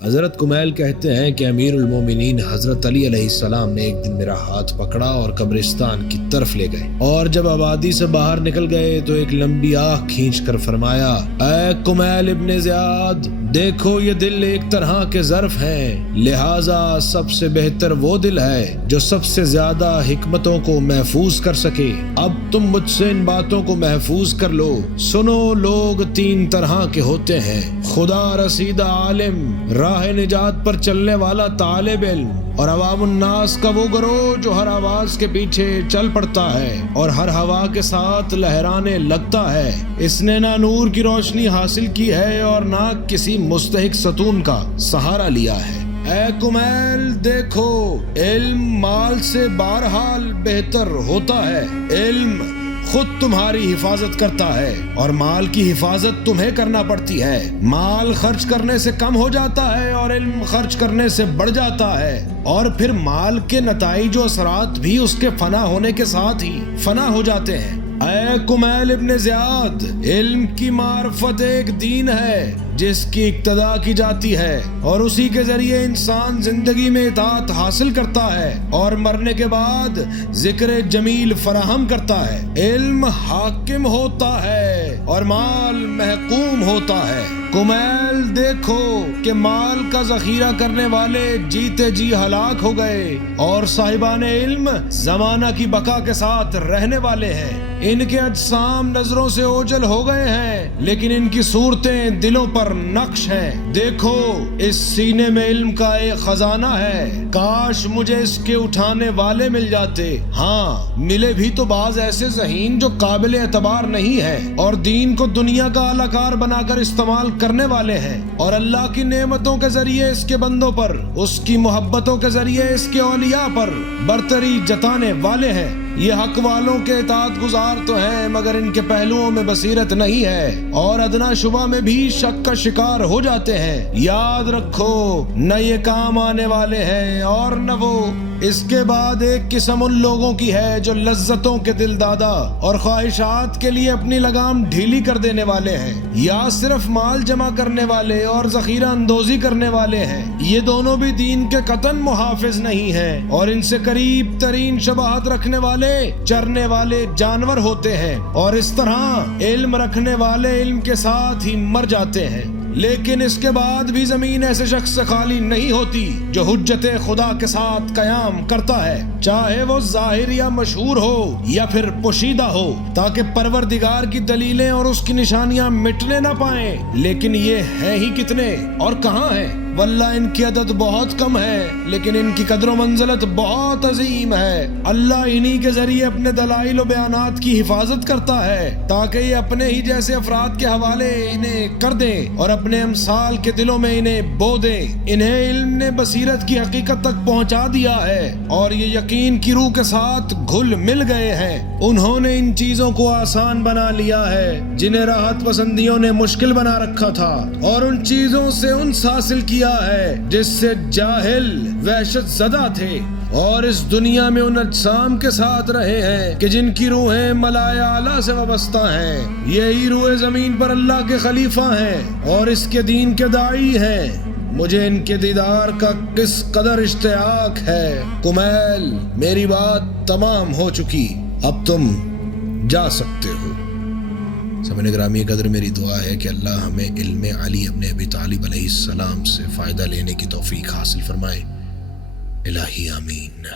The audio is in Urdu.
حضرت کمیل کہتے ہیں کہ امیر المومنین حضرت علی علیہ السلام نے ایک دن میرا ہاتھ پکڑا اور قبرستان کی طرف لے گئے، اور جب آبادی سے باہر نکل گئے تو ایک لمبی آہ کھینچ کر فرمایا، اے کمیل ابن زیاد، دیکھو یہ دل ایک طرح کے ظرف ہیں، لہٰذا سب سے بہتر وہ دل ہے جو سب سے زیادہ حکمتوں کو محفوظ کر سکے۔ اب تم مجھ سے ان باتوں کو محفوظ کر لو۔ سنو، لوگ تین طرح کے ہوتے ہیں: خدا رسیدہ عالم، راہ نجات پر چلنے والا طالب علم، اور عوام الناس کا وہ گروہ جو ہر آواز کے پیچھے چل پڑتا ہے اور ہر ہوا کے ساتھ لہرانے لگتا ہے۔ اس نے نہ نور کی روشنی حاصل کی ہے اور نہ کسی مستحق ستون کا سہارا لیا ہے۔ اے کمیل، دیکھو، علم مال سے بہرحال بہتر ہوتا ہے۔ علم خود تمہاری حفاظت کرتا ہے اور مال کی حفاظت تمہیں کرنا پڑتی ہے۔ مال خرچ کرنے سے کم ہو جاتا ہے اور علم خرچ کرنے سے بڑھ جاتا ہے، اور پھر مال کے نتائج و اثرات بھی اس کے فنا ہونے کے ساتھ ہی فنا ہو جاتے ہیں۔ اے کمیل ابن زیاد، علم کی معرفت ایک دین ہے جس کی اقتدا کی جاتی ہے، اور اسی کے ذریعے انسان زندگی میں اطاعت حاصل کرتا ہے اور مرنے کے بعد ذکر جمیل فراہم کرتا ہے۔ علم حاکم ہوتا ہے اور مال محکوم ہوتا ہے۔ کمیل، دیکھو کہ مال کا ذخیرہ کرنے والے جیتے جی ہلاک ہو گئے اور صاحبان علم زمانہ کی بقا کے ساتھ رہنے والے ہیں۔ ان کے اجسام نظروں سے اوجھل ہو گئے ہیں، لیکن ان کی صورتیں دلوں پر نقش ہیں۔ دیکھو، اس سینے میں علم کا ایک خزانہ ہے، کاش مجھے اس کے اٹھانے والے مل جاتے۔ ہاں، ملے بھی تو بعض ایسے ذہین جو قابل اعتبار نہیں ہے اور دین کو دنیا کا اعلی کار بنا کر استعمال کرنے والے ہیں، اور اللہ کی نعمتوں کے ذریعے اس کے بندوں پر، اس کی محبتوں کے ذریعے اس کے اولیاء پر برتری جتانے والے ہیں۔ یہ حق والوں کے اطاعت گزار تو ہیں، مگر ان کے پہلوؤں میں بصیرت نہیں ہے اور ادنا شبہ میں بھی شک کا شکار ہو جاتے ہیں۔ یاد رکھو، نہ یہ کام آنے والے ہیں اور نہ وہ۔ اس کے بعد ایک قسم ان لوگوں کی ہے جو لذتوں کے دل دادا اور خواہشات کے لیے اپنی لگام ڈھیلی کر دینے والے ہیں، یا صرف مال جمع کرنے والے اور ذخیرہ اندوزی کرنے والے ہیں۔ یہ دونوں بھی دین کے قطعاً محافظ نہیں ہیں، اور ان سے قریب ترین شباہت رکھنے والے چرنے والے جانور ہوتے ہیں، اور اس طرح علم رکھنے والے علم کے ساتھ ہی مر جاتے ہیں۔ لیکن اس کے بعد بھی زمین ایسے شخص سے خالی نہیں ہوتی جو حجت خدا کے ساتھ قیام کرتا ہے، چاہے وہ ظاہر یا مشہور ہو یا پھر پوشیدہ ہو، تاکہ پروردگار کی دلیلیں اور اس کی نشانیاں مٹنے نہ پائیں۔ لیکن یہ ہیں ہی کتنے اور کہاں ہیں؟ واللہ ان کی عدد بہت کم ہے، لیکن ان کی قدر و منزلت بہت عظیم ہے۔ اللہ انہی کے ذریعے اپنے دلائل و بیانات کی حفاظت کرتا ہے تاکہ یہ اپنے ہی جیسے افراد کے حوالے انہیں کر دیں اور اپنے امثال کے دلوں میں انہیں بو دیں۔ انہیں علم نے بصیرت کی حقیقت تک پہنچا دیا ہے اور یہ یقین کی روح کے ساتھ گھل مل گئے ہیں۔ انہوں نے ان چیزوں کو آسان بنا لیا ہے جنہیں راحت پسندیوں نے مشکل بنا رکھا تھا، اور ان چیزوں سے انس حاصل کیا ہے جس سے جاہل وحشت زدہ تھے، اور اس دنیا میں ان اجسام کے ساتھ رہے ہیں کہ جن کی روحیں ملائے اعلیٰ سے وابستہ ہیں۔ یہی روح زمین پر اللہ کے خلیفہ ہیں اور اس کے دین کے داعی ہیں۔ مجھے ان کے دیدار کا کس قدر اشتیاق ہے۔ کمیل، میری بات تمام ہو چکی، اب تم جا سکتے ہو۔ سامعین گرامی قدر، میری دعا ہے کہ اللہ ہمیں علم علی ابن ابی طالب علیہ السلام سے فائدہ لینے کی توفیق حاصل فرمائے۔ الہی آمین۔